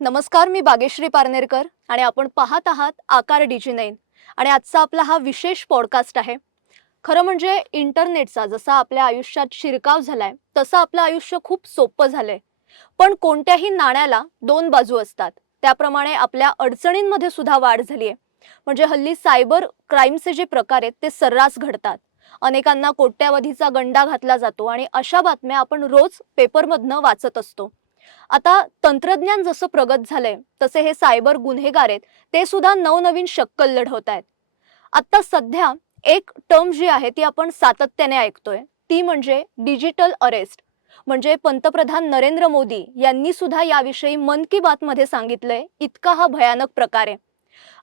नमस्कार मी बागेश्री पारनेरकर आणि आपण पाहत आहात आकार डीजी नाईन आणि आजचा आपला हा विशेष पॉडकास्ट आहे. खरं म्हणजे इंटरनेटचा जसा आपल्या आयुष्यात शिरकाव झालाय तसं आपलं आयुष्य खूप सोपं झालंय. पण कोणत्याही नाण्याला दोन बाजू असतात. त्याप्रमाणे आपल्या अडचणींमध्ये सुद्धा वाढ झाली आहे म्हणजे हल्ली सायबर क्राईमचे जे प्रकार आहेत ते सर्रास घडतात. अनेकांना कोट्यावधीचा गंडा घातला जातो आणि अशा बातम्या आपण रोज पेपरमधनं वाचत असतो. आता तंत्रज्ञान जसं प्रगत झालंय तसे हे सायबर गुन्हेगार आहेत ते सुद्धा नवनवीन शक्कल लढवत आहेत. आता सध्या एक टर्म जी आहे ती आपण सातत्याने ऐकतोय ती म्हणजे डिजिटल अरेस्ट. म्हणजे पंतप्रधान नरेंद्र मोदी यांनी सुद्धा याविषयी मन की बात मध्ये सांगितलंय इतका हा भयानक प्रकार आहे.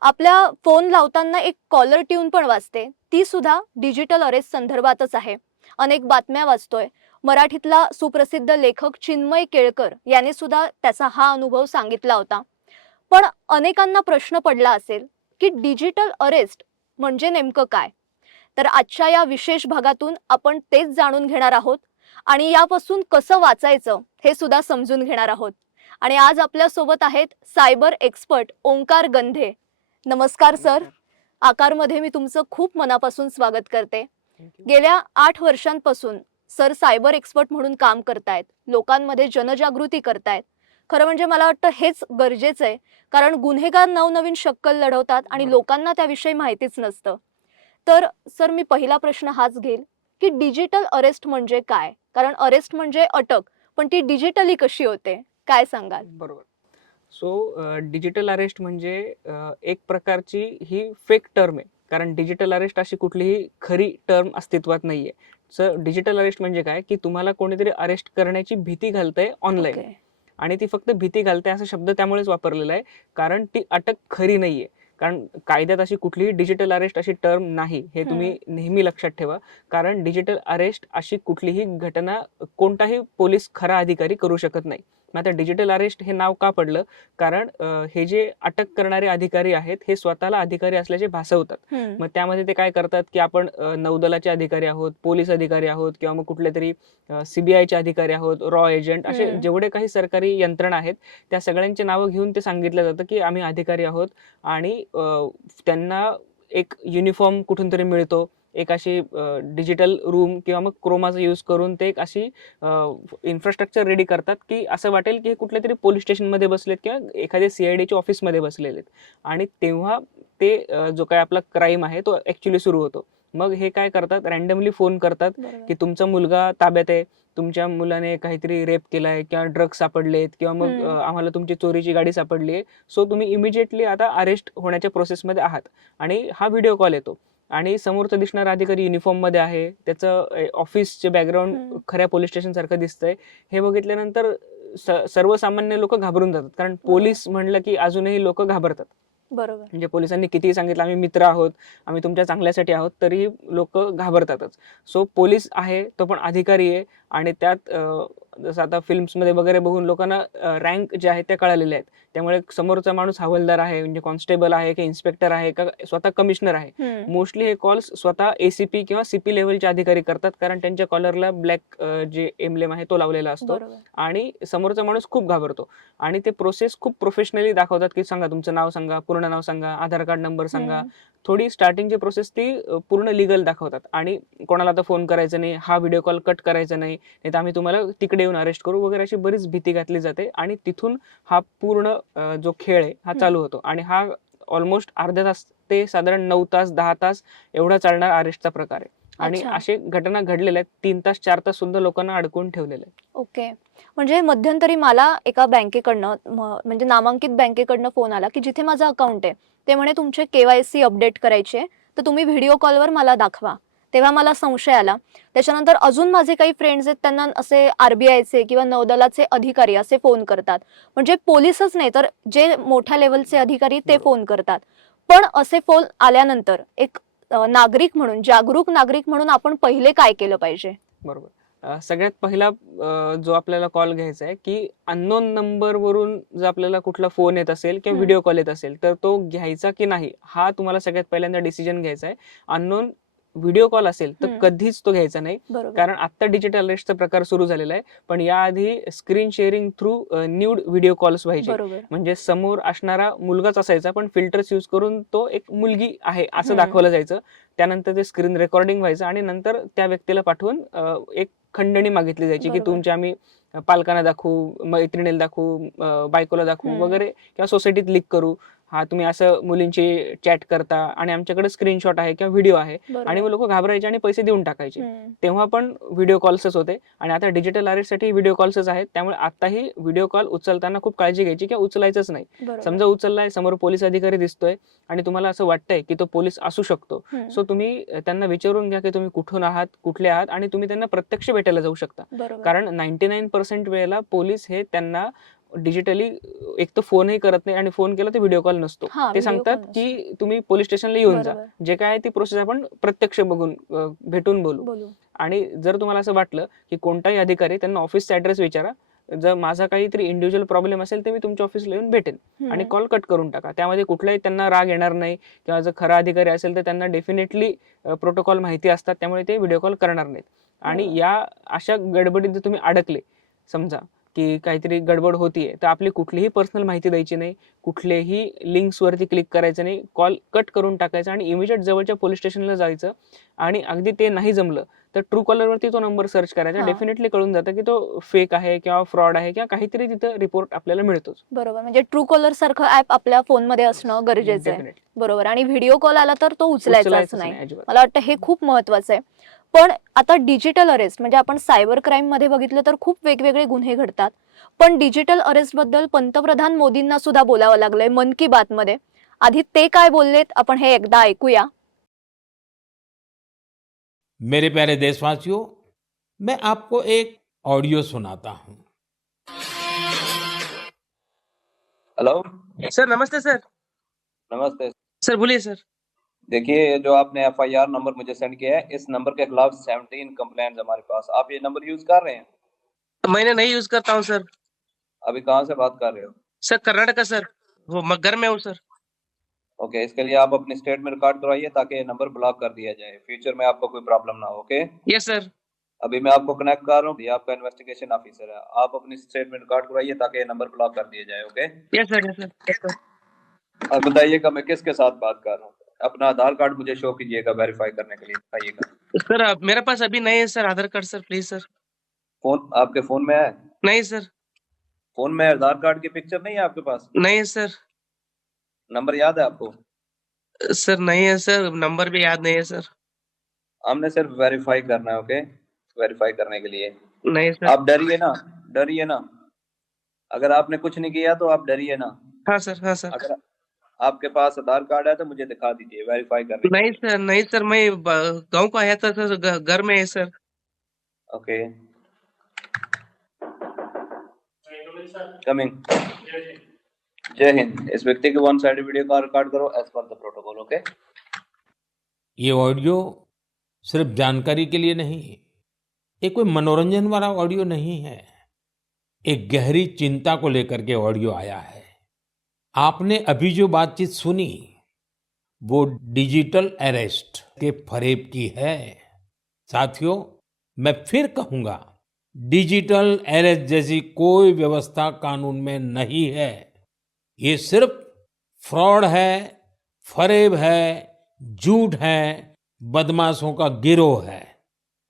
आपल्या फोन लावताना एक कॉलर ट्यून पण वाजते. ती सुद्धा डिजिटल अरेस्ट संदर्भातच आहे. अनेक बातम्या वाचतोय. मराठीतला सुप्रसिद्ध लेखक चिन्मय केळकर याने सुद्धा त्याचा हा अनुभव सांगितला होता. पण अनेकांना प्रश्न पडला असेल की डिजिटल अरेस्ट म्हणजे नेमकं काय? तर आजच्या या विशेष भागातून आपण तेच जाणून घेणार आहोत आणि यापासून कसं वाचायचं हे सुद्धा समजून घेणार आहोत. आणि आज आपल्यासोबत आहेत सायबर एक्सपर्ट ओंकार गंधे. नमस्कार सर. आकारमध्ये मी तुमचं खूप मनापासून स्वागत करते. गेल्या आठ वर्षांपासून सर सायबर एक्सपर्ट म्हणून काम करतायत. लोकांमध्ये जनजागृती करतायत. खरं म्हणजे मला वाटतं हेच गरजेचं आहे कारण गुन्हेगार नवनवीन शक्कल लढवतात आणि. लोकांना त्याविषयी माहितीच नसतं. तर सर मी पहिला प्रश्न हाच घेईल की डिजिटल अरेस्ट म्हणजे काय? कारण अरेस्ट म्हणजे अटक पण ती डिजिटली कशी होते? काय सांगाल? बरोबर. सो डिजिटल अरेस्ट म्हणजे एक प्रकारची ही फेक टर्म आहे. कारण डिजिटल अरेस्ट अशी कुठलीही खरी टर्म अस्तित्वात नाहीये. सर डिजिटल अरेस्ट म्हणजे काय? की तुम्हाला कोणीतरी अरेस्ट करण्याची भीती घालतंय ऑनलाईन. ओके. आणि ती फक्त भीती घालते असा शब्द त्यामुळेच वापरलेला आहे. कारण ती अटक खरी नाहीये. कारण कायद्यात अशी कुठलीही डिजिटल अरेस्ट अशी टर्म नाही हे तुम्ही नेहमी लक्षात ठेवा. कारण डिजिटल अरेस्ट अशी कुठलीही घटना कोणताही पोलीस खरा अधिकारी करू शकत नाही. मग आता डिजिटल अरेस्ट हे नाव का पडलं कारण हे जे अटक करणारे अधिकारी आहेत हे स्वतःला अधिकारी असल्याचे भासवतात. मग त्यामध्ये ते काय करतात की आपण नौदलाचे अधिकारी आहोत पोलीस अधिकारी आहोत किंवा मग कुठले तरी सीबीआयचे अधिकारी आहोत रॉ एजंट असे. जेवढे काही सरकारी यंत्रणा आहेत त्या सगळ्यांची नावं घेऊन ते सांगितलं जातं की आम्ही अधिकारी आहोत आणि त्यांना एक युनिफॉर्म कुठून तरी मिळतो एक अशी डिजिटल रूम किंवा मग क्रोमाचा यूज करून ते एक अशी इन्फ्रास्ट्रक्चर रेडी करतात की असं वाटेल की हे कुठल्या तरी पोलीस स्टेशनमध्ये बसलेत किंवा एखाद्या सी आय डीच्या ऑफिसमध्ये बसलेले आहेत. आणि तेव्हा ते जो काय आपला क्राईम आहे तो ॲक्च्युली सुरू होतो. मग हे काय करतात? रँडमली फोन करतात. की तुमचा मुलगा ताब्यात आहे तुमच्या मुलाने काहीतरी रेप केलाय किंवा ड्रग्ज सापडलेत किंवा मग आम्हाला तुमची चोरीची गाडी सापडली आहे. सो तुम्ही इमिजिएटली आता अरेस्ट होण्याच्या प्रोसेसमध्ये आहात. आणि हा व्हिडिओ कॉल येतो. आणि समोरचा दिसणारा अधिकारी युनिफॉर्ममध्ये आहे. त्याचं ऑफिसचे बॅकग्राऊंड. खऱ्या पोलीस स्टेशन सारखं दिसतंय. हे बघितल्यानंतर सर्वसामान्य लोक घाबरून जातात. कारण पोलीस म्हणलं की अजूनही लोक घाबरतात. बरोबर. म्हणजे पोलिसांनी कितीही सांगितलं आम्ही मित्र आहोत. आम्ही तुमच्या चांगल्यासाठी आहोत. तरीही लोक घाबरतातच. सो पोलीस आहे तो पण अधिकारी आहे. आणि त्यात जसं आता फिल्म्समध्ये वगैरे बघून लोकांना रँक जे आहेत त्या कळालेल्या आहेत. त्यामुळे समोरचा माणूस हवालदार आहे म्हणजे कॉन्स्टेबल आहे की इन्स्पेक्टर आहे का स्वतः कमिशनर आहे. मोस्टली हे कॉल्स स्वतः एसीपी किंवा सीपी लेवलचे अधिकारी करतात कारण त्यांच्या कॉलरला ब्लॅक जे एमलेम आहे तो लावलेला असतो. आणि समोरचा माणूस खूप घाबरतो. आणि ते प्रोसेस खूप प्रोफेशनली दाखवतात की सांगा तुमचं नाव सांगा पूर्ण नाव सांगा आधार कार्ड नंबर सांगा. थोडी स्टार्टिंगची प्रोसेस ती पूर्ण लिगल दाखवतात. आणि कोणाला आता फोन करायचा नाही हा व्हिडिओ कॉल कट करायचा नाही नाही तर आम्ही तुम्हाला तिकडे येऊन अरेस्ट करू वगैरे अशी बरीच भीती घातली जाते. आणि तिथून हा पूर्ण जो खेळ आहे हा. चालू होतो. आणि हा ऑलमोस्ट अर्ध्या तास ते साधारण नऊ तास दहा तास एवढा चालणार अरेस्टचा प्रकार आहे. आणि. असे घटना घडलेल्या आहेत. तीन तास चार तास सुद्धा लोकांना अडकून ठेवलेले ओके. म्हणजे मध्यंतरी मला एका बँकेकडनं म्हणजे नामांकित बँकेकडनं फोन आला की जिथे माझं अकाउंट आहे ते म्हणे तुमचे केवायसी अपडेट करायचे तर तुम्ही व्हिडिओ कॉलवर मला दाखवा. तेव्हा मला संशय आला. त्याच्यानंतर अजून माझे काही फ्रेंड्स आहेत त्यांना असे आरबीआयचे किंवा नौदलाचे अधिकारी असे फोन करतात. म्हणजे पोलीसच नाही तर जे मोठ्या लेवलचे अधिकारी ते. फोन करतात. पण असे फोन आल्यानंतर एक नागरिक म्हणून जागरूक नागरिक म्हणून आपण पहिले काय केलं पाहिजे? बरोबर. सगळ्यात पहिला जो आपल्याला कॉल घ्यायचा आहे की अननोन नंबर वरून जर आपल्याला कुठला फोन येत असेल किंवा. व्हिडिओ कॉल येत असेल तर तो घ्यायचा की नाही हा तुम्हाला सगळ्यात पहिल्यांदा डिसिजन घ्यायचा आहे. अननोन व्हिडिओ कॉल असेल तर. कधीच तो घ्यायचा नाही कारण आता डिजिटल अरेस्टचा प्रकार सुरू झालेला आहे पण याआधी screen sharing through nude video calls व्हायचे म्हणजे समोर असणारा मुलगाच असायचा पण फिल्टर्स यूज करून तो एक मुलगी आहे असं. दाखवलं जायचं त्यानंतर ते स्क्रीन रेकॉर्डिंग व्हायचं आणि नंतर त्या व्यक्तीला पाठवून एक खंडणी मागितली जायची की. तुमच्या आम्ही पालकांना दाखवू मैत्रिणीला दाखवू बायकोला दाखवू. वगैरे किंवा सोसायटीत लिक करू हा तुम्ही असं मुलींची चॅट करता आणि आमच्याकडे स्क्रीनशॉट आहे किंवा व्हिडिओ आहे आणि मग लोक घाबरायचे आणि पैसे देऊन टाकायचे. तेव्हा पण व्हिडिओ कॉल्सच होते आणि आता डिजिटल अरेस्टसाठी व्हिडिओ कॉल्सच आहेत. त्यामुळे आताही व्हिडिओ कॉल उचलताना खूप काळजी घ्यायची किंवा उचलायचंच नाही. समजा उचललाय समोर पोलीस अधिकारी दिसतोय आणि तुम्हाला असं वाटतंय की तो पोलीस असू शकतो. सो तुम्ही त्यांना विचारून घ्या की तुम्ही कुठून आहात कुठले आहात आणि तुम्ही त्यांना प्रत्यक्ष भेटायला जाऊ शकता. कारण नाईन्टी नाईन पर्सेंट वेळेला पोलीस हे त्यांना डिजिटली एक तर फोनही करत नाही आणि फोन केला तर व्हिडिओ कॉल नसतो. हा, ते video सांगतात call की तुम्ही पोलीस स्टेशनला येऊन जा. बरोबर. जे काय आहे ती प्रोसेस आपण प्रत्यक्ष बघून अ, भेटून बोलू. बोलू. आणि जर तुम्हाला असं वाटलं की कोणताही अधिकारी त्यांना ऑफिसचा ऍड्रेस विचारा जर माझा काहीतरी इंडिव्हिज्युअल प्रॉब्लेम असेल तर मी तुमच्या ऑफिसला येऊन भेटेन. आणि हम्म. कॉल कट करून टाका. त्यामध्ये कुठलाही त्यांना राग येणार नाही किंवा जर खरा अधिकारी असेल तर त्यांना डेफिनेटली प्रोटोकॉल माहिती असतात. त्यामुळे ते व्हिडिओ कॉल करणार नाहीत. आणि बरोबर. या अशा गडबडीत जर तुम्ही अडकले समजा की काहीतरी गडबड होतीये तर आपली कुठलीही पर्सनल माहिती द्यायची नाही कुठलेही लिंक्स वरती क्लिक करायचं नाही कॉल कट करून टाकायचा आणि इमिजिएट जवळच्या पोलीस स्टेशनला जायचं आणि अगदी ते नाही जमलं तर ट्रू कॉलर वरती तो नंबर सर्च करायचा. डेफिनेटली कळून जातं की तो फेक आहे किंवा फ्रॉड आहे किंवा काहीतरी तिथं रिपोर्ट आपल्याला मिळतोच. बरोबर म्हणजे ट्रू कॉलर सारखं ऍप आपल्या फोनमध्ये असणं गरजेचं आहे. बरोबर आणि व्हिडिओ कॉल आला तर तो उचलायचाच उचलायचंच नाही. मला वाटतं हे खूप महत्वाचं आहे. पण आता डिजिटल अरेस्ट म्हणजे आपण सायबर क्राईममध्ये बघितलं तर खूप वेगवेगळे गुन्हे घडतात. पण डिजिटल अरेस्टबद्दल पंतप्रधान मोदींना सुद्धा बोलावं लागलंय मन की बात मध्ये. आधी ते काय बोललेत? आपण हे एकदा ऐकूया. मेरे प्यारे देशवासियों मैं आपको एक ऑडियो सुनाता हूं। हेलो सर नमस्ते सर नमस्ते। सर बोलिए सर देखिए जो आपने एफ़ आई आर नंबर मुझे सेंड किया है इस नंबर के खिलाफ 17 कंप्लेंट्स हमारे पास। आप ये नंबर यूज़ कर रहे हैं? मैंने नहीं यूज़ करता हूँ सर अभी कहाँ से बात कर रहे हो? सर कर्नाटका सर वो मगर में हूँ सर ओके इसके लिए आप अपने स्टेट में रिकॉर्ड करवाइए ताकि ये नंबर ब्लॉक कर दिया जाए। फ्यूचर में आपको कोई प्रॉब्लम ना हो ओके यस सर अभी मैं आपको कनेक्ट कर रहा हूँ आपका इन्वेस्टिगेशन ऑफिसर है। आप अपनी स्टेट में रिकॉर्ड करवाइए ताकि नंबर ब्लॉक कर दिया जाए okay yes sir yes sir अब बताइएगा मैं किसके साथ बात कर रहा हूँ? अपना आधार कार्ड मुझे शो कीजिएगा वेरीफाई करने के लिए बताइएगा। सर मेरे पास अभी नहीं है sir Aadhaar card sir please sir phone आपके फ़ोन में है? नहीं सर फ़ोन में आधार कार्ड की पिक्चर नहीं है आपके पास? नहीं है सर नंबर याद है आपको? सर नहीं है सर नंबर भी याद नहीं है सर हमने सिर्फ़ वेरीफाई करना है ओके वेरीफाई करने के लिए। नहीं सर आप डरिए ना डरिए ना। अगर आपने कुछ नहीं किया तो आप डरिए ना। हाँ सर हाँ सर अगर आपके पास आधार कार्ड है तो मुझे दिखा दीजिए वेरीफाई कर नहीं सर नहीं सर मैं गाँव को आया था सर घर में है सर। ओके कमिंग जय हिंद इस व्यक्ति के वन साइड वीडियो का रिकॉर्ड करो as per the protocol okay ये ऑडियो सिर्फ़ जानकारी के लिए नहीं है ये कोई मनोरंजन वाला ऑडियो नहीं है। एक गहरी चिंता को लेकर के ऑडियो आया है। आपने अभी जो बातचीत सुनी, वो डिजिटल अरेस्ट के फरेब की है। साथियों, मैं फिर कहूँगा, डिजिटल अरेस्ट जैसी कोई व्यवस्था कानून में नहीं है। ये सिर्फ़ फ्रॉड है, फरेब है, झूठ है, बदमाशों का गिरोह है।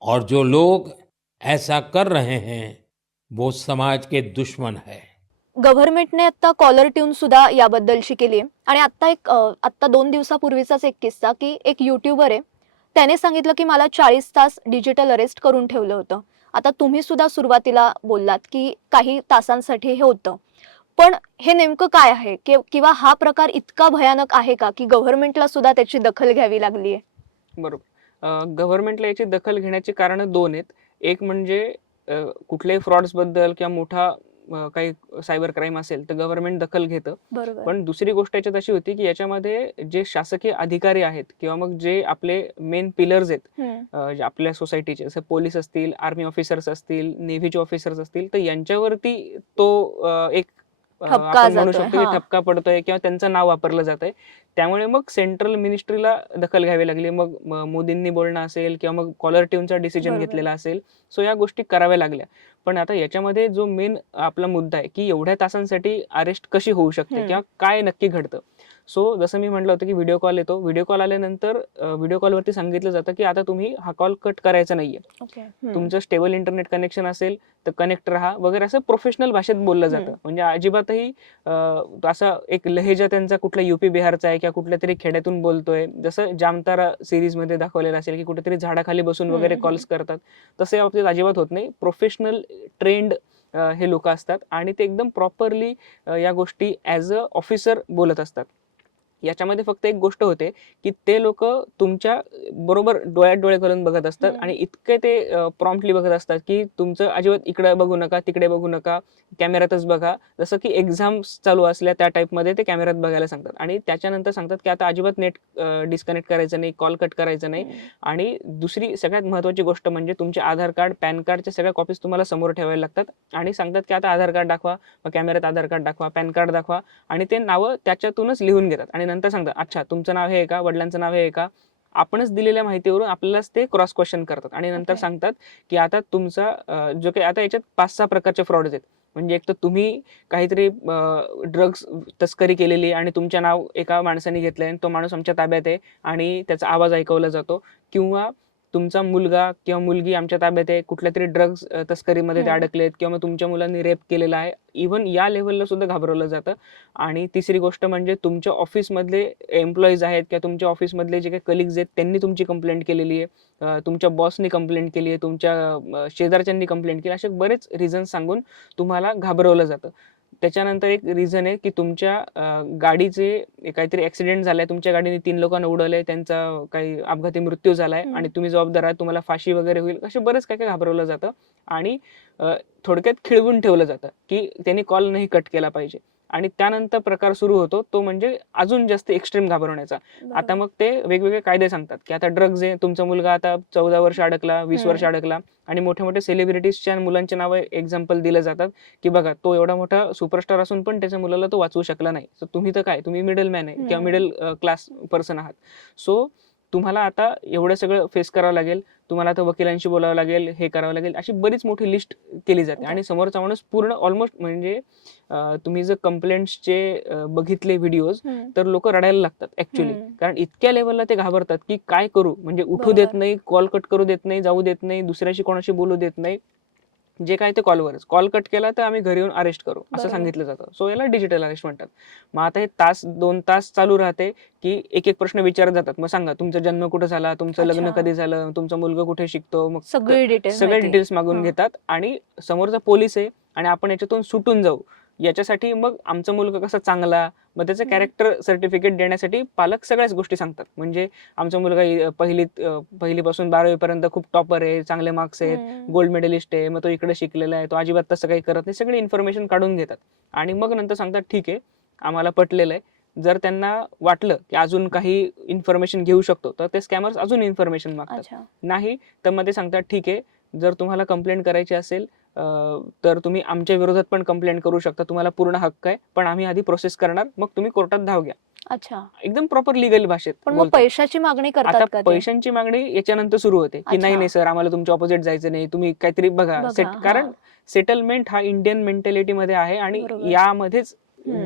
और जो लोग ऐसा कर रहे हैं, वो समाज के दुश्मन है। गव्हर्नमेंटने आता कॉलर ट्यून सुद्धा याबद्दलची केली आहे आणि आत्ता एक आत्ता दोन दिवसापूर्वीचाच एक किस्सा की एक युट्यूबर आहे. त्याने सांगितलं की मला चाळीस तास डिजिटल अरेस्ट करून ठेवलं होतं. आता तुम्ही सुद्धा सुरुवातीला बोललात की काही तासांसाठी हे होतं. पण हे नेमकं काय आहे? किंवा हा प्रकार इतका भयानक आहे का की गव्हर्नमेंटला सुद्धा त्याची दखल घ्यावी लागली आहे बरोबर गव्हर्नमेंटला याची दखल घेण्याची कारण दोन आहेत. एक म्हणजे कुठल्याही फ्रॉड्सबद्दल किंवा मोठा काही सायबर क्राईम असेल तर गव्हर्नमेंट दखल घेतं. पण दुसरी गोष्ट याच्यात अशी होती की याच्यामध्ये जे शासकीय अधिकारी आहेत किंवा मग जे आपले मेन पिलर्स आहेत आपल्या सोसायटीचे जसं पोलीस असतील आर्मी ऑफिसर्स असतील नेव्हीचे ऑफिसर्स असतील तर यांच्यावरती तो एक ठपका आपण म्हणू जातोय, शकतो की हा. ठपका पडतोय किंवा त्यांचं नाव वापरलं जात आहे त्यामुळे मग सेंट्रल मिनिस्ट्रीला दखल घ्यावी लागली मग म- मोदींनी बोलणं असेल किंवा मग कॉलर ट्यूनचा डिसिजन बरोबर. घेतलेला असेल सो या गोष्टी कराव्या लागल्या पण आता याच्यामध्ये जो मेन आपला मुद्दा आहे की एवढ्या तासांसाठी अरेस्ट कशी होऊ शकते हम्म. किंवा काय नक्की घडतं सो जसं मी म्हटलं होतं की व्हिडिओ कॉल येतो. व्हिडिओ कॉल आल्यानंतर व्हिडिओ कॉलवरती सांगितलं जातं की आता तुम्ही हा कॉल कट करायचा नाहीये. तुमचं स्टेबल इंटरनेट कनेक्शन असेल तर कनेक्ट राहा. वगैरे असं प्रोफेशनल भाषेत बोललं जातं. म्हणजे अजिबातही असा एक लहेजा त्यांचा कुठला युपी बिहारचा आहे किंवा कुठल्या तरी खेड्यातून बोलतोय. जसं जामतारा सिरीजमध्ये दाखवलेलं असेल की कुठेतरी झाडाखाली बसून वगैरे कॉल्स करतात. तसं या बाबतीत अजिबात होत नाही. प्रोफेशनल ट्रेंड हे लोक असतात. आणि ते एकदम प्रॉपरली या गोष्टी ॲज अ ऑफिसर बोलत असतात. याच्यामध्ये फक्त एक गोष्ट होते की ते लोक तुमच्या बरोबर डोळ्यात डोळे घालून बघत असतात. आणि इतके ते प्रॉम्प्टली बघत असतात की तुमचं अजिबात इकडे बघू नका तिकडे बघू नका कॅमेऱ्यातच बघा. जसं की एक्झाम्स चालू असल्या त्या टाईपमध्ये ते कॅमेऱ्यात बघायला सांगतात. आणि त्याच्यानंतर सांगतात की आता अजिबात नेट डिस्कनेक्ट करायचं नाही कॉल कट करायचं नाही. आणि दुसरी सगळ्यात महत्त्वाची गोष्ट म्हणजे तुमचे आधार कार्ड पॅन कार्डच्या सगळ्या कॉपीज तुम्हाला समोर ठेवायला लागतात. आणि सांगतात की आता आधार कार्ड दाखवा कॅमेऱ्यात आधार कार्ड दाखवा पॅन कार्ड दाखवा. आणि ते नावं त्याच्यातूनच लिहून घेतात. आणि नंतर सांगतात अच्छा तुमचं नाव हे आहे का? वडिलांचं नाव हे आहे का? आपणच दिलेल्या माहितीवरून आपल्यालाच ते क्रॉस क्वेश्चन करतात. आणि नंतर Okay. सांगतात की आता तुमचा जो काही आता याच्यात पाच सहा प्रकारचे फ्रॉड आहेत. म्हणजे एक तर तुम्ही काहीतरी ड्रग्स तस्करी केलेली आणि तुमचे नाव एका माणसाने घेतलंय आणि तो माणूस आमच्या ताब्यात आहे आणि त्याचा आवाज ऐकवला जातो. किंवा तुमचा मुलगा किंवा मुलगी आमच्या ताब्यात आहे कुठल्या तरी ड्रग्स तस्करीमध्ये ते. अडकलेत किंवा मग तुमच्या मुलांनी रेप केलेला आहे. इव्हन या लेवलला सुद्धा घाबरवलं जातं. आणि तिसरी गोष्ट म्हणजे तुमच्या ऑफिसमधले एम्प्लॉईज आहेत किंवा तुमच्या ऑफिसमधले जे काही कलिग्ज आहेत त्यांनी तुमची कंप्लेंट केलेली आहे. तुमच्या बॉसनी कंप्लेंट केली आहे तुमच्या शेजारच्यांनी कंप्लेंट केली असे बरेच रिझन सांगून तुम्हाला घाबरवलं जातं. त्याच्यानंतर एक रिझन आहे की तुमच्या गाडीचे काहीतरी ऍक्सिडेंट झालाय तुमच्या गाडीने तीन लोकांना उडवलंय त्यांचा काही अपघाती मृत्यू झालाय. आणि तुम्ही जबाबदार आहात तुम्हाला फाशी वगैरे होईल असे बरेच काय काय घाबरवलं जातं आणि थोडक्यात खिळवून ठेवलं जातं की त्यांनी कॉल नाही कट केला पाहिजे आणि त्यानंतर प्रकार सुरू होतो तो म्हणजे अजून जास्त एक्स्ट्रीम घाबरवण्याचा आता. मग ते वेगवेगळे कायदे सांगतात की आता ड्रग्ज आहे तुमचा मुलगा आता चौदा वर्ष अडकला वीस वर्ष. अडकला आणि मोठ्या मोठ्या सेलिब्रिटीजच्या मुलांचे नाव एक्झाम्पल दिलं जातात की बघा तो एवढा मोठा सुपरस्टार असून पण त्याच्या मुलाला तो वाचवू शकला नाही सो तुम्ही तर काय तुम्ही मिडल मॅन आहे किंवा. मिडल क्लास पर्सन आहात सो तुम्हाला आता एवढं सगळं फेस करावं लागेल तुम्हाला आता वकिलांशी बोलावं लागेल हे करावं लागेल अशी बरीच मोठी लिस्ट केली जाते. आणि समोरचा माणूस पूर्ण ऑलमोस्ट म्हणजे तुम्ही जर कंप्लेंट्सचे बघितले व्हिडिओज. तर लोक रडायला लागतात ऍक्च्युली. कारण इतक्या लेवलला ते घाबरतात की काय करू म्हणजे उठू देत. नाही कॉल कट करू देत नाही जाऊ देत नाही दुसऱ्याशी कोणाशी बोलू देत नाही जे काय ते कॉलवरच कॉल कट केला तर आम्ही घरी येऊन अरेस्ट करू असं. सांगितलं जातं. सो याला डिजिटल अरेस्ट म्हणतात. मग आता हे तास दोन तास चालू राहते की एक एक प्रश्न विचारत जातात. मग सांगा तुमचा जन्म कुठे झाला? तुमचं लग्न. कधी झालं? तुमचा मुलगा कुठे शिकतो? मग सगळी डिटेल सगळे डिटेल्स मागून. घेतात आणि समोरचा पोलीस आहे आणि आपण याच्यातून सुटून जाऊ. याच्यासाठी मग आमचा मुलगा कसा चांगला मग त्याचं. कॅरेक्टर सर्टिफिकेट देण्यासाठी पालक सगळ्याच गोष्टी सांगतात. म्हणजे आमचा मुलगा पहिलीत अं, पहिलीपासून बारावी पर्यंत खूप टॉपर आहे चांगले मार्क्स आहेत गोल्ड मेडलिस्ट आहे मग तो इकडे शिकलेला आहे तो अजिबात तसं काही करत नाही सगळी इन्फॉर्मेशन काढून घेतात. आणि मग नंतर सांगतात ठीक आहे आम्हाला पटलेलं आहे. जर त्यांना वाटलं की अजून काही इन्फॉर्मेशन घेऊ शकतो तर ते स्कॅमर्स अजून इन्फॉर्मेशन मागतात. नाही तर मग ते सांगतात ठीक आहे जर तुम्हाला कंप्लेंट करायची असेल तर तुम्ही आमच्या विरोधात पण कंप्लेंट करू शकता. तुम्हाला पूर्ण हक्क आहे. पण आम्ही आधी प्रोसेस करणार. मग तुम्ही कोर्टात धाव घ्या. अच्छा. एकदम प्रॉपर लिगल भाषेत पण मग. पैशाची मागणी करतात का? पैशांची मागणी याच्यानंतर सुरू होते. की नाही. नाही सर आम्हाला तुमच्या ऑपोजिट जायचं नाही. तुम्ही काहीतरी बघा. कारण सेटलमेंट हा इंडियन मेंटॅलिटी मध्ये आहे आणि. यामध्येच.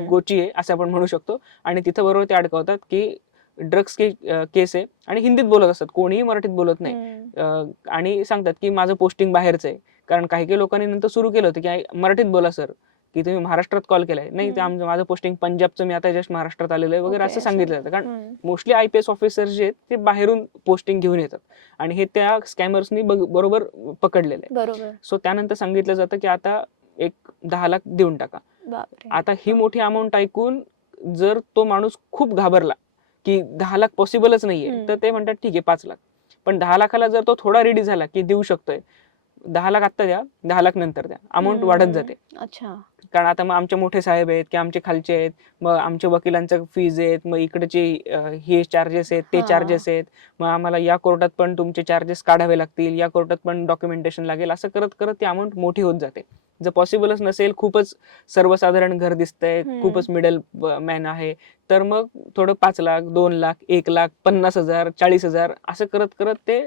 गोची आहे असं आपण म्हणू शकतो. आणि तिथं बरोबर ते अडकवतात की ड्रग्स केस आहे. आणि हिंदीत बोलत असतात. कोणीही मराठीत बोलत नाही. आणि सांगतात की माझं पोस्टिंग बाहेरचं आहे. कारण काही काही लोकांनी नंतर सुरू केलं होतं की "आई, मराठीत बोला सर की तुम्ही महाराष्ट्रात कॉल केलाय नाही ते. आमचं माझं पोस्टिंग पंजाबचं मी आता जस्ट महाराष्ट्रात आलेलं आहे वगैरे असं. सांगितलं जातं कारण. Mostly I P S officer जे आहेत ते बाहेरून पोस्टिंग घेऊन येतात आणि हे त्या स्कॅमर्सनी बरोबर पकडलेलं आहे बरोबर सो त्यानंतर सांगितलं जातं की आता एक दहा लाख देऊन टाका आता ही. मोठी अमाऊंट ऐकून जर तो माणूस खूप घाबरला की दहा लाख पॉसिबलच नाहीये. तर ते म्हणतात ठीक आहे पाच लाख पण दहा लाखाला जर तो थोडा रेडी झाला की देऊ शकतोय दहा लाख आत्ता द्या दहा लाख नंतर द्या अमाऊंट वाढत. जाते अच्छा कारण आता मग आमचे मोठे साहेब आहेत किंवा आमचे खालचे आहेत मग आमच्या वकिलांचं फीज आहेत मग इकडचे हे चार्जेस आहेत ते. चार्जेस आहेत मग आम्हाला या कोर्टात पण तुमचे चार्जेस काढावे लागतील या कोर्टात पण डॉक्युमेंटेशन लागेल असं करत करत ती अमाऊंट मोठी होत जाते जर पॉसिबलच नसेल खूपच सर्वसाधारण घर दिसतंय. खूपच मिडल मॅन आहे तर मग थोडं पाच लाख दोन लाख एक लाख पन्नास हजार चाळीस हजार असं करत करत ते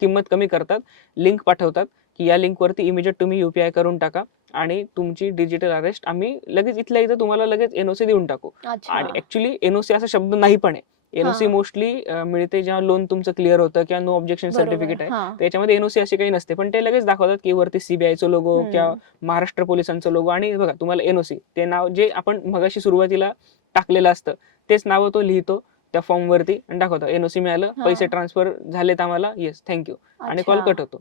किंमत कमी करतात लिंक पाठवतात की या लिंकवरती इमिजिएट तुम्ही युपीआय करून टाका आणि तुमची डिजिटल अरेस्ट आम्ही लगेच इथल्या इथं तुम्हाला लगेच एनओसी देऊन टाकू आणि ऍक्च्युली एनओसी असा शब्द नाही पण आहे एनओसी. मोस्टली मिळते जेव्हा लोन तुमचं क्लिअर होतं किंवा नो ऑब्जेक्शन. सर्टिफिकेट आहे. त्याच्यामध्ये एनओसी अशी काही नसते पण ते लगेच दाखवतात की वरती सीबीआयचं लोगो. किंवा महाराष्ट्र पोलिसांचं लोगो आणि बघा तुम्हाला एनओसी ते नाव जे आपण मगाशी सुरुवातीला टाकलेलं असतं तेच नाव तो लिहितो त्या फॉर्म वरती आणि दाखवतो. एनओसी मिळालं हा. पैसे ट्रान्सफर झालेत आम्हाला. येस थँक्यू आणि कॉल अच्छा. कट होतो.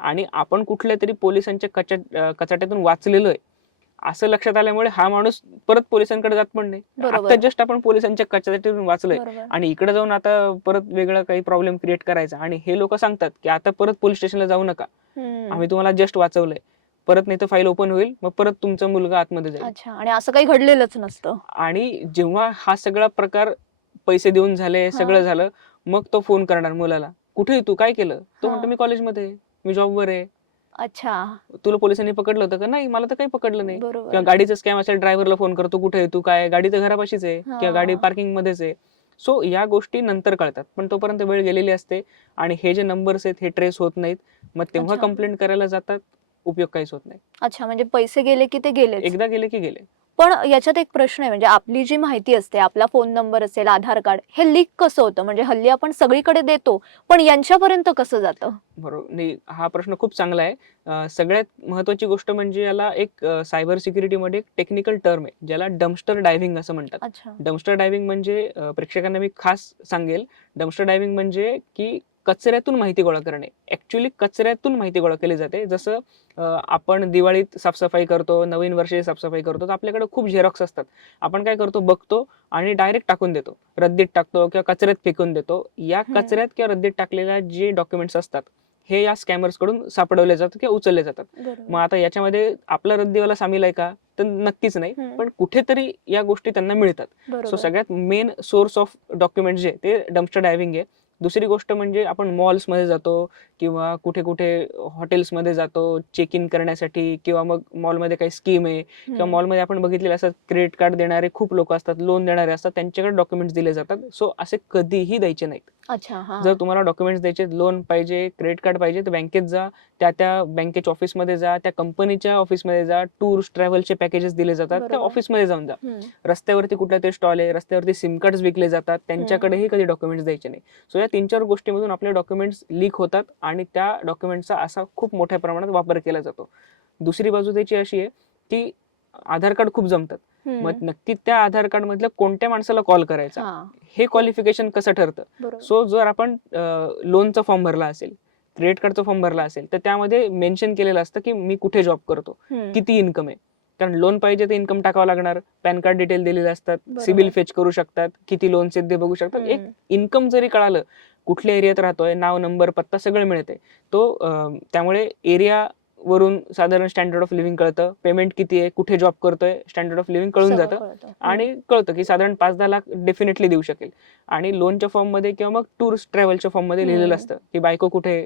आणि आपण कुठल्या तरी पोलिसांच्या कचा कचाट्यातून वाचलेलो आहे असं लक्षात आल्यामुळे हा माणूस परत पोलिसांकडे जात पण नाही. बरोबर. आता जस्ट आपण पोलिसांच्या कचाट्यातून वाचलोय. बरोबर. आणि इकडे जाऊन आता परत वेगळा काही प्रॉब्लेम क्रिएट करायचा. आणि हे लोक सांगतात की आता परत पोलीस स्टेशनला जाऊ नका. हम्म. आम्ही तुम्हाला जस्ट वाचवलंय. परत नाही तर फाईल ओपन होईल. मग परत तुमचा मुलगा आतमध्ये जाईल. अच्छा. आणि असं काही घडलेलंच नसतं. आणि जेव्हा हा सगळा प्रकार पैसे देऊन झाले सगळं. झालं मग तो फोन करणार मुलाला. कुठे तू? काय केलं? तो. म्हणतो मी कॉलेजमध्ये आहे, मी जॉबवर आहे. अच्छा. तुला पोलिसांनी पकडलं होतं का? नाही मला तर काही पकडलं नाही. किंवा बरोबर गाडीचं स्कॅम असेल ड्रायव्हरला फोन करतो कुठे आहे? तू काय? गाडी तर घरापाशीच आहे. किंवा गाडी हा. पार्किंग मध्येच आहे. सो या गोष्टी नंतर कळतात. पण तोपर्यंत वेळ गेलेली असते आणि हे जे नंबर्स आहेत हे ट्रेस होत नाहीत. मग तेव्हा अच्छा. कंप्लेंट करायला जातात. उपयोग काहीच होत नाही. अच्छा म्हणजे पैसे गेले की ते गेलेच? एकदा गेले की गेले. पण याच्यात एक प्रश्न आहे म्हणजे आपली जी माहिती असते आपला फोन नंबर असेल आधार कार्ड हे लीक कसं होतं? म्हणजे हल्ली आपण सगळीकडे देतो पण यांच्यापर्यंत कसं जातं? बरोबर. नाही हा प्रश्न खूप चांगला आहे. सगळ्यात महत्वाची गोष्ट म्हणजे याला एक सायबर सिक्युरिटीमध्ये एक टेक्निकल टर्म आहे ज्याला डम्स्टर डायव्हिंग असं म्हणतात. डम्स्टर डायव्हिंग म्हणजे प्रेक्षकांना मी खास सांगेल. डम्स्टर डायव्हिंग म्हणजे की कचऱ्यातून माहिती गोळा करणे. ऍक्च्युली कचऱ्यातून माहिती गोळा केली जाते. जसं आपण दिवाळीत साफसफाई करतो नवीन वर्षी साफसफाई करतो तर आपल्याकडे खूप झेरॉक्स असतात. आपण काय करतो बघतो आणि डायरेक्ट टाकून देतो. रद्दीत टाकतो किंवा कचऱ्यात फेकून देतो. या. कचऱ्यात किंवा रद्दीत टाकलेल्या जे डॉक्युमेंट्स असतात हे या स्कॅमर्सकडून सापडवले जातात किंवा उचलले जातात. मग आता याच्यामध्ये आपला रद्दीवाला सामील आहे का? तर नक्कीच नाही. पण कुठेतरी या गोष्टी त्यांना मिळतात. सो सगळ्यात मेन सोर्स ऑफ डॉक्युमेंट जे ते डम्स्टर डायव्हिंग आहे. दुसरी गोष्ट म्हणजे आपण मॉल्समध्ये जातो किंवा कुठे कुठे हॉटेल्समध्ये जातो चेक इन करण्यासाठी किंवा मग मॉलमध्ये काही स्कीम आहे किंवा. मॉलमध्ये आपण बघितलेले असतात क्रेडिट कार्ड देणारे खूप लोक असतात लोन देणारे असतात त्यांच्याकडे डॉक्युमेंट्स दिले जातात सो असे कधीही द्यायचे नाहीत अच्छा जर तुम्हाला डॉक्युमेंट्स द्यायचे लोन पाहिजे क्रेडिट कार्ड पाहिजे तर बँकेत जा त्या त्या बँकेच्या ऑफिसमध्ये जा त्या कंपनीच्या ऑफिसमध्ये जा टूर्स ट्रॅव्हलचे पॅकेजेस दिले जातात त्या. ऑफिसमध्ये जाऊन जा. रस्त्यावरती कुठला तरी स्टॉल आहे रस्त्यावरती सिम कार्ड विकले जातात त्यांच्याकडेही कधी डॉक्युमेंट्स द्यायचे नाही सो या तीन चार गोष्टीमधून आपले डॉक्युमेंट्स लीक होतात आणि त्या डॉक्युमेंटचा असा खूप मोठ्या प्रमाणात वापर केला जातो. दुसरी बाजू त्याची अशी आहे की आधार कार्ड खूप जमतात. मग नक्की त्या आधार कार्ड मधल्या कोणत्या माणसाला कॉल करायचा? हा. क्वालिफिकेशन कसं ठरतं? सो जर आपण लोनचा फॉर्म भरला असेल क्रेडिट कार्डचा फॉर्म भरला असेल तर त्यामध्ये मेन्शन केलेलं असतं की मी कुठे जॉब करतो. किती इन्कम आहे? कारण लोन पाहिजे तर इन्कम टाकावं लागणार. पॅन कार्ड डिटेल दिलेले असतात. सिबिल फेच करू शकतात. किती आहेत ते बघू शकतात. एक. इन्कम जरी कळालं कुठल्या एरियात राहतोय नाव नंबर पत्ता सगळं मिळते तो त्यामुळे एरिया वरून साधारण स्टँडर्ड ऑफ लिव्हिंग कळतं. पेमेंट किती आहे कुठे जॉब करतोय स्टँडर्ड ऑफ लिव्हिंग कळून जातं. आणि कळतं की साधारण पाच दहा लाख डेफिनेटली देऊ शकेल. आणि लोनच्या फॉर्ममध्ये किंवा मग टूर्स ट्रॅव्हलच्या फॉर्ममध्ये लिहिलेलं. असतं की बायको कुठे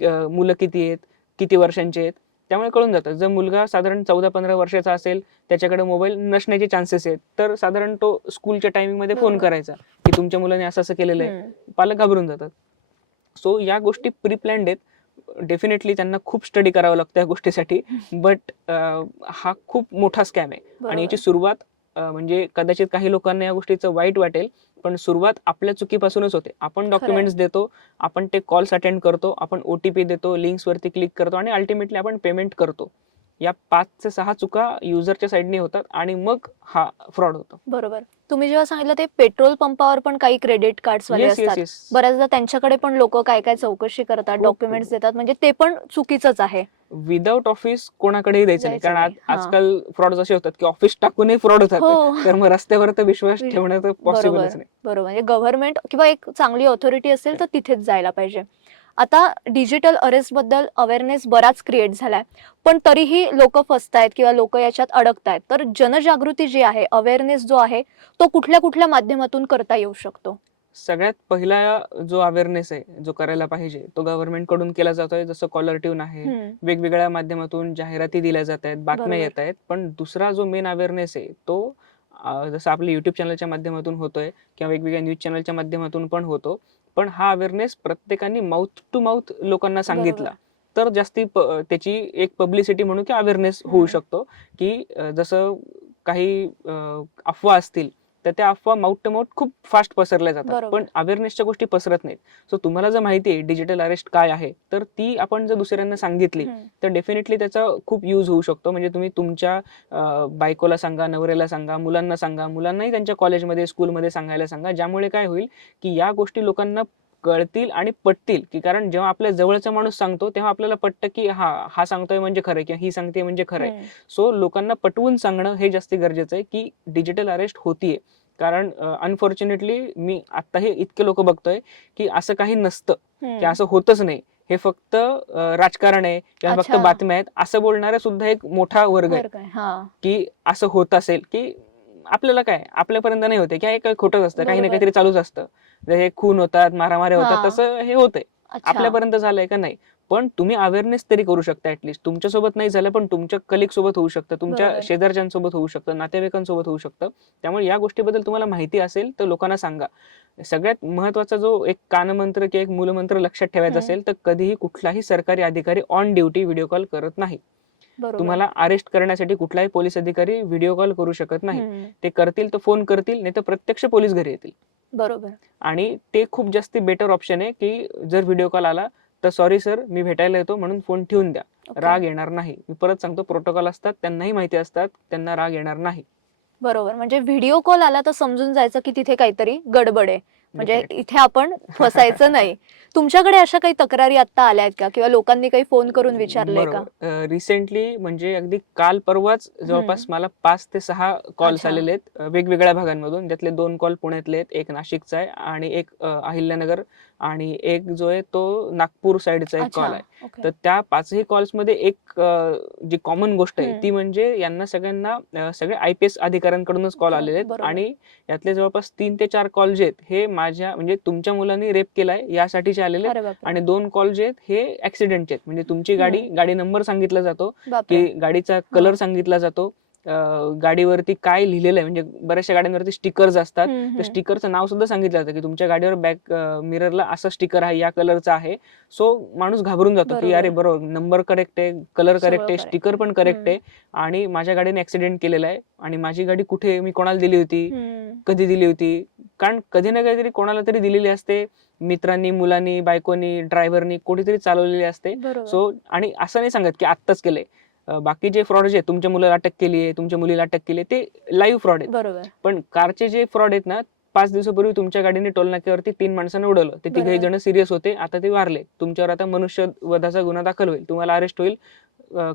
मुलं किती आहेत किती वर्षांचे आहेत. त्यामुळे कळून जातं. जर मुलगा साधारण चौदा पंधरा वर्षाचा असेल त्याच्याकडे मोबाईल नसण्याचे चान्सेस आहेत. तर साधारण तो स्कूलच्या टायमिंगमध्ये फोन. करायचा की तुमच्या मुलाने असं असं केलेलं आहे. पालक घाबरून जातात. सो या गोष्टी प्री प्लॅन्ड आहेत. डेफिनेटली त्यांना खूप स्टडी करावं लागतं या गोष्टीसाठी. बट हा खूप मोठा स्कॅम आहे. आणि. याची सुरुवात म्हणजे कदाचित काही लोकांना या गोष्टीचं वाईट वाटेल पण सुरुवात आपल्या चुकीपासूनच होते. आपण डॉक्युमेंट्स देतो आपण ते कॉल्स अटेंड करतो आपण ओटीपी देतो लिंक्स वरती क्लिक करतो आणि अल्टिमेटली आपण पेमेंट करतो. या पाच ते सहा चुका युजरच्या साईडने होतात आणि मग हा फ्रॉड होतो. बरोबर. तुम्ही जेव्हा सांगितलं ते पेट्रोल पंपावर पण काही क्रेडिट कार्ड्स वाले असतात. बऱ्याचदा त्यांच्याकडे पण लोक काय काय चौकशी करतात डॉक्युमेंट्स देतात. म्हणजे ते पण चुकीचंच आहे. विदाऊट ऑफिस कोणाकडेही द्यायचं नाही. कारण. आजकाल फ्रॉड असे होतात की ऑफिस टाकूनही फ्रॉड होतात. हो. तर मग रस्त्यावर तर विश्वास ठेवणं तर पॉसिबलच नाही. बरोबर. म्हणजे गव्हर्नमेंट किंवा एक चांगली ऑथॉरिटी असेल तर तिथेच जायला पाहिजे. आता डिजिटल अरेस्टबद्दल अवेअरनेस बराच क्रिएट झालाय. पण तरीही लोक फसतायत किंवा लोक याच्यात अडकतायत. तर जनजागृती जी आहे अवेअरनेस जो आहे तो कुठल्या कुठल्या माध्यमातून करता येऊ शकतो? सगळ्यात पहिला जो अवेअरनेस आहे जो करायला पाहिजे तो गव्हर्नमेंटकडून केला जातोय. जसं कॉलर ट्यून आहे वेगवेगळ्या माध्यमातून जाहिराती दिल्या जात आहेत बातम्या. येत आहेत. पण दुसरा जो मेन अवेअरनेस आहे तो जसं आपल्या युट्यूब चॅनलच्या माध्यमातून होतोय किंवा वेगवेगळ्या न्यूज चॅनलच्या माध्यमातून पण होतो. पण हा अवेअरनेस प्रत्येकाने माउथ टू माउथ लोकांना सांगितला. तर जास्ती त्याची एक पब्लिसिटी म्हणून की अवेअरनेस होऊ. शकतो. की जसं काही अफवा असतील तर त्या अफवा माउथ टू माउथ खूप फास्ट पसरल्या जातात. पण अवेअरनेसच्या गोष्टी पसरत नाहीत. सो तुम्हाला जर माहिती आहे डिजिटल अरेस्ट काय आहे तर ती आपण जर दुसऱ्यांना सांगितली तर डेफिनेटली त्याचा खूप यूज होऊ शकतो. म्हणजे तुम्ही तुमच्या बायकोला सांगा नवऱ्याला सांगा मुलांना सांगा मुलांनाही त्यांच्या कॉलेजमध्ये स्कूलमध्ये सांगायला सांगा. ज्यामुळे काय होईल की या गोष्टी लोकांना कळतील आणि पटतील. की कारण जेव्हा आपल्या जवळचा माणूस सांगतो तेव्हा आपल्याला पटतं की हा हा सांगतोय म्हणजे खरं किंवा ही सांगते म्हणजे खरं आहे. हम्म, सो लोकांना पटवून सांगणं हे जास्त गरजेचं आहे की डिजिटल अरेस्ट होतीये. कारण अनफॉर्च्युनेटली मी आत्ताही इतके लोक बघतोय की असं काही नसतं. की. असं होतच नाही. हे फक्त राजकारण आहे किंवा फक्त. बातम्या आहेत. असं बोलणारा सुद्धा एक मोठा वर्ग आहे. की असं होत असेल की आपल्याला काय? आपल्यापर्यंत नाही होते. की हे काही खोटंच असतं. काही ना. काहीतरी चालूच असतं. जर हे खून होतात मारामाऱ्या होतात हा. तसं हे होतंय. अच्छा. आपल्यापर्यंत झालंय का नाही? पण तुम्ही अवेअरनेस तरी करू शकता ऍटलीस्ट तुमच्यासोबत नाही झालं पण तुमच्या कलिक सोबत होऊ शकतं तुमच्या बरोबर. शेजारच्यांसोबत होऊ शकतं नातेवाईकांसोबत होऊ शकतं. त्यामुळे या गोष्टीबद्दल तुम्हाला माहिती असेल तर लोकांना सांगा. सगळ्यात महत्त्वाचा जो एक कानमंत्र किंवा एक मूलमंत्र लक्षात ठेवायचा हम्म. असेल तर कधीही कुठलाही सरकारी अधिकारी ऑन ड्युटी व्हिडिओ कॉल करत नाही. तुम्हाला अरेस्ट करण्यासाठी कुठलाही पोलीस अधिकारी व्हिडिओ कॉल करू शकत नाही. ते करतील तर फोन करतील नाही तर प्रत्यक्ष पोलीस घरी येतील. बरोबर. आणि ते खूप जास्त बेटर ऑप्शन आहे की जर व्हिडिओ कॉल आला तर सॉरी सर मी भेटायला येतो म्हणून फोन ठेवून द्या. ओके. राग येणार नाही. मी परत सांगतो प्रोटोकॉल असतात त्यांनाही माहिती असतात त्यांना राग येणार नाही. बरोबर. म्हणजे व्हिडिओ कॉल आला तर समजून जायचं की तिथे काहीतरी गडबड आहे. म्हणजे. इथे आपण फसायचं नाही. तुमच्याकडे अशा काही तक्रारी आता आल्या आहेत का? किंवा लोकांनी काही फोन करून विचारलंय का? रिसेंटली म्हणजे अगदी काल परवाच जवळपास मला पाच ते सहा कॉल्स. आलेले आहेत वेगवेगळ्या भागांमधून. त्यातले दोन कॉल पुण्यातले आहेत एक नाशिकचा आहे आणि एक अहिल्यानगर आणि एक जो आहे तो नागपूर साईडचा एक कॉल आहे. तर त्या पाचही कॉल्समध्ये एक जी कॉमन गोष्ट आहे. ती म्हणजे यांना सगळ्यांना सगळे आय पी एस अधिकाऱ्यांकडूनच कॉल आलेले आहेत. आणि यातले जवळपास तीन ते चार कॉल जे आहेत हे माझ्या म्हणजे तुमच्या मुलांनी रेप केलाय यासाठीचे आलेले आणि दोन कॉल जे आहेत हे ऍक्सिडेंटचे आहेत. म्हणजे तुमची गाडी गाडी नंबर सांगितला जातो की गाडीचा कलर सांगितला जातो गाडीवरती काय लिहिलेलं आहे म्हणजे बऱ्याचशा गाड्यांवरती स्टिकर्स असतात हम्म. स्टिकरचं नाव सुद्धा सांगितलं जातं की तुमच्या गाडीवर बॅक मिररला असं स्टिकर आहे या कलरचा आहे सो माणूस घाबरून जातो की. अरे बरोबर नंबर करेक्ट आहे कलर करेक्ट आहे. स्टिकर पण करेक्ट. आहे आणि माझ्या गाडीने ऍक्सिडेंट केलेला आहे आणि माझी गाडी कुठे? मी कोणाला दिली होती कधी दिली होती कारण कधी ना कधीतरी कोणाला तरी दिलेली असते मित्रांनी मुलांनी बायकोनी ड्रायव्हरनी कोणीतरी चालवलेली असते सो आणि असं नाही सांगत की आत्ताच केलंय बाकी जे फ्रॉड जे तुमच्या मुलाला अटक केली आहे तुमच्या मुलीला अटक केली आहे ते लाईव्ह फ्रॉड आहेत. बरोबर. पण कारचे जे फ्रॉड आहेत ना पाच दिवसापूर्वी तुमच्या गाडीने टोल नाक्यावरती तीन माणसांना उडवलं. ते तिघही बरोबर. जण सिरियस होते आता ते वारले. तुमच्यावर आता मनुष्य वधाचा गुन्हा दाखल होईल. तुम्हाला अरेस्ट होईल.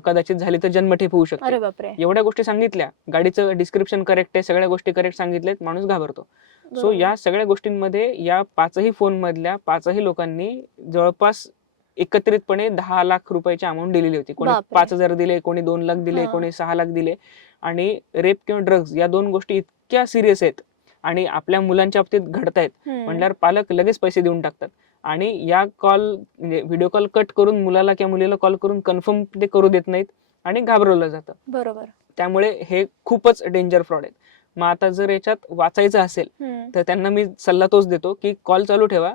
कदाचित झाली तर जन्मठेप होऊ शकते. एवढ्या गोष्टी सांगितल्या. गाडीचं डिस्क्रिप्शन करेक्ट आहे सगळ्या गोष्टी करेक्ट सांगितलेत माणूस घाबरतो. सो. या सगळ्या गोष्टींमध्ये या पाचही फोन मधल्या पाचही लोकांनी जवळपास एकत्रितपणे दहा लाख रुपयाची अमाऊंट दिलेली होती. कोणी बापरे. पाच हजार दिले कोणी दोन लाख दिले हा. कोणी सहा लाख दिले. आणि रेप किंवा ड्रग्ज या दोन गोष्टी इतक्या सिरियस आहेत आणि आपल्या मुलांच्या बाबतीत घडतायत हम्म, म्हटल्यावर पालक लगेच पैसे देऊन टाकतात. आणि या कॉल म्हणजे व्हिडिओ कॉल कट करून मुलाला किंवा मुलीला कॉल करून कन्फर्म ते करू देत नाहीत आणि घाबरवलं जातं. बरोबर. त्यामुळे हे खूपच डेंजर फ्रॉड आहेत. मग आता जर याच्यात वाचायचं असेल हम्म, तर त्यांना मी सल्ला तोच देतो की कॉल चालू ठेवा.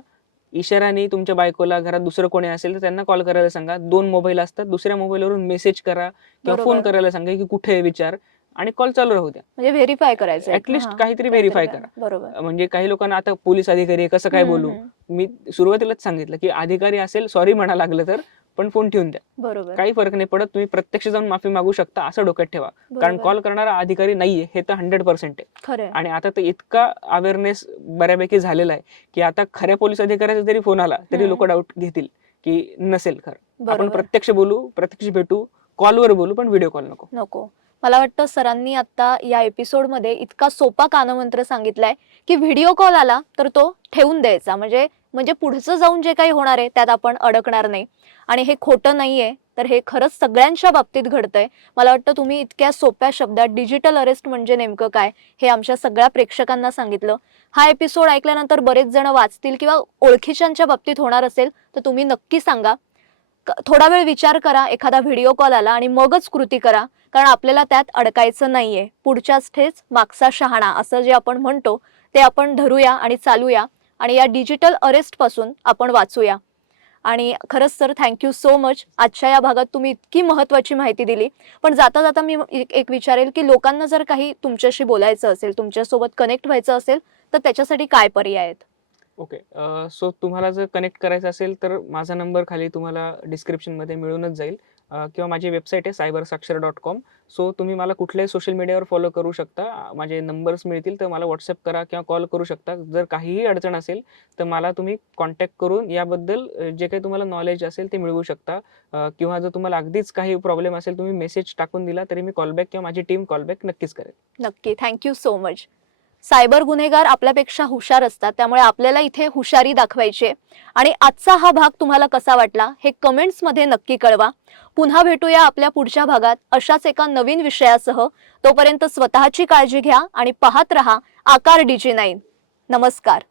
इशाराने तुमच्या बायकोला घरात दुसरं कोणी असेल तर त्यांना कॉल करायला सांगा. दोन मोबाईल असतात. दुसऱ्या मोबाईलवरून मेसेज करा किंवा फोन. करायला सांगा की कुठे आहे विचार आणि कॉल चालू राहू द्या. म्हणजे व्हेरीफाय करायचं. ऍटलिस्ट काहीतरी व्हेरीफाय करा. बरोबर. म्हणजे काही लोकांना आता पोलीस अधिकारी कसं काय बोलू? मी सुरुवातीलाच सांगितलं की अधिकारी असेल सॉरी म्हणा लागलं तर पण फोन ठेवून द्या. बरोबर. काही फरक नाही पडत तुम्ही प्रत्यक्ष जाऊन माफी मागू शकता असं डोक्यात ठेवा. कारण. कॉल करणारा अधिकारी नाहीये हे तर हंड्रेड पर्सेंट आहे. आणि आता तर इतका अवेअरनेस बऱ्यापैकी झालेला आहे की आता खऱ्या पोलीस अधिकाऱ्याचा जरी फोन आला तरी. लोक डाऊट घेतील की नसेल खरं. आपण प्रत्यक्ष बोलू प्रत्यक्ष भेटू कॉलवर बोलू पण व्हिडिओ कॉल नको. नको. मला वाटतं सरांनी आता या एपिसोडमध्ये इतका सोपा कानमंत्र सांगितलाय की व्हिडिओ कॉल आला तर तो ठेवून द्यायचा. म्हणजे म्हणजे पुढचं जाऊन जे काही होणार आहे त्यात आपण अडकणार नाही. आणि हे खोटं नाहीये तर हे खरंच सगळ्यांच्या बाबतीत घडतंय. मला वाटतं तुम्ही इतक्या सोप्या शब्दात डिजिटल अरेस्ट म्हणजे नेमकं काय हे आमच्या सगळ्या प्रेक्षकांना सांगितलं. हा एपिसोड ऐकल्यानंतर बरेच जण वाचतील किंवा ओळखीच्यांच्या बाबतीत होणार असेल तर तुम्ही नक्की सांगा. क- थोडा वेळ विचार करा एखादा व्हिडिओ कॉल आला आणि मगच कृती करा कारण आपल्याला त्यात अडकायचं नाहीये. पुढच्याच ठेच मागचा शहाणा असं जे आपण म्हणतो ते आपण धरूया आणि चालूया. आणि या डिजिटल अरेस्टपासून आपण वाचूया. आणि खरंच सर थँक्यू सो मच आजच्या या भागात तुम्ही इतकी महत्त्वाची माहिती दिली. पण जाता जाता मी एक एक विचारेल की लोकांना जर काही तुमच्याशी बोलायचं असेल तुमच्यासोबत कनेक्ट व्हायचं असेल तर त्याच्यासाठी काय पर्याय आहेत? ओके सो तुम्हाला जर कनेक्ट करायचं असेल तर माझा नंबर खाली तुम्हाला डिस्क्रिप्शनमध्ये मिळूनच जाईल. किंवा माझी वेबसाईट आहे सायबर साक्षर डॉट कॉम सो तुम्ही मला कुठल्याही सोशल मीडियावर फॉलो करू शकता. माझे नंबर्स मिळतील तर मला व्हॉट्सअप करा किंवा कॉल करू शकता. जर काहीही अडचण असेल तर मला तुम्ही कॉन्टॅक्ट करून याबद्दल जे काही तुम्हाला नॉलेज असेल ते मिळवू शकता. किंवा जर तुम्हाला अगदीच काही प्रॉब्लेम असेल तुम्ही मेसेज टाकून दिला तरी मी कॉलबॅक किंवा माझी टीम कॉलबॅक नक्कीच करेल. नक्की. थँक्यू सो मच सायबर गुन्हेगार आपल्यापेक्षा हुशार असतात त्यामुळे आपल्याला इथे हुशारी दाखवायची आहे. आणि आजचा हा भाग तुम्हाला कसा वाटला हे कमेंट्समध्ये नक्की कळवा. पुन्हा भेटूया आपल्या पुढच्या भागात अशाच एका नवीन विषयासह. तोपर्यंत स्वतःची काळजी घ्या आणि पाहत रहा आकार डीजी नाईन. नमस्कार.